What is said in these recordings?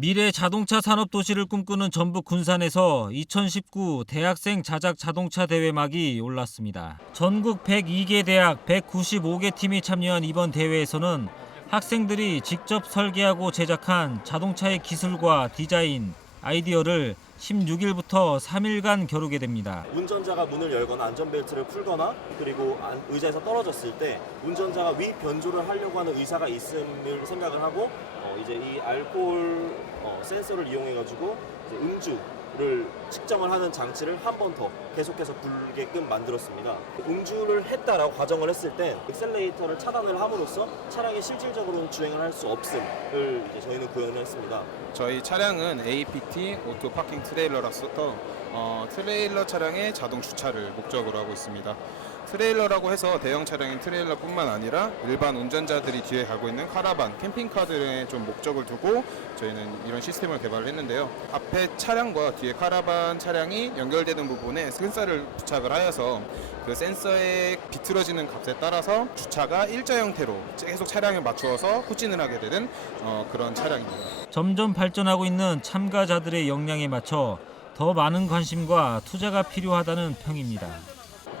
미래 자동차 산업 도시를 꿈꾸는 전북 군산에서 2019 대학생 자작 자동차 대회 막이 올랐습니다. 전국 102개 대학 195개 팀이 참여한 이번 대회에서는 학생들이 직접 설계하고 제작한 자동차의 기술과 디자인, 아이디어를 16일부터 3일간 겨루게 됩니다. 운전자가 문을 열거나 안전벨트를 풀거나 그리고 안- 의자에서 떨어졌을 때 운전자가 위 변조를 하려고 하는 의사가 있음을 생각을 하고 어, 이제 이 알코올 어, 센서를 이용해 가지고 음주를 측정을 하는 장치를 한 번 더 계속해서 불게끔 만들었습니다. 음주를 했다라고 가정을 했을 때 엑셀레이터를 차단을 함으로써 차량이 실질적으로 주행을 할 수 없음을 이제 저희는 구현을 했습니다. 저희 차량은 APT 오토 파킹 트레일러라서 어, 트레일러 차량의 자동 주차를 목적으로 하고 있습니다. 트레일러라고 해서 대형 차량인 트레일러뿐만 아니라 일반 운전자들이 뒤에 가고 있는 카라반, 캠핑카들에 좀 목적을 두고 저희는 이런 시스템을 개발했는데요. 앞에 차량과 뒤에 카라반 차량이 연결되는 부분에 센서를 부착을 하여서 그 센서에 비틀어지는 값에 따라서 주차가 일자 형태로 계속 차량에 맞추어서 후진을 하게 되는 어, 그런 차량입니다. 점점 발전하고 있는 참가자들의 역량에 맞춰 더 많은 관심과 투자가 필요하다는 평입니다.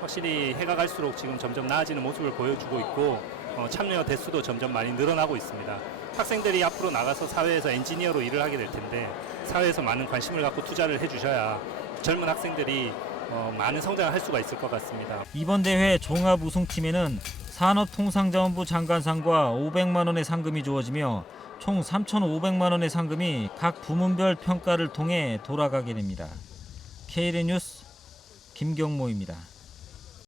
확실히 해가 갈수록 지금 점점 나아지는 모습을 보여주고 있고 어, 참여 대수도 점점 많이 늘어나고 있습니다. 학생들이 앞으로 나가서 사회에서 엔지니어로 일을 하게 될 텐데 사회에서 많은 관심을 갖고 투자를 해주셔야 젊은 학생들이 어, 많은 성장을 할 수가 있을 것 같습니다. 이번 대회 종합 우승팀에는 산업통상자원부 장관상과 500만 원의 상금이 주어지며 총 3,500만 원의 상금이 각 부문별 평가를 통해 돌아가게 됩니다. KLN 뉴스 김경모입니다.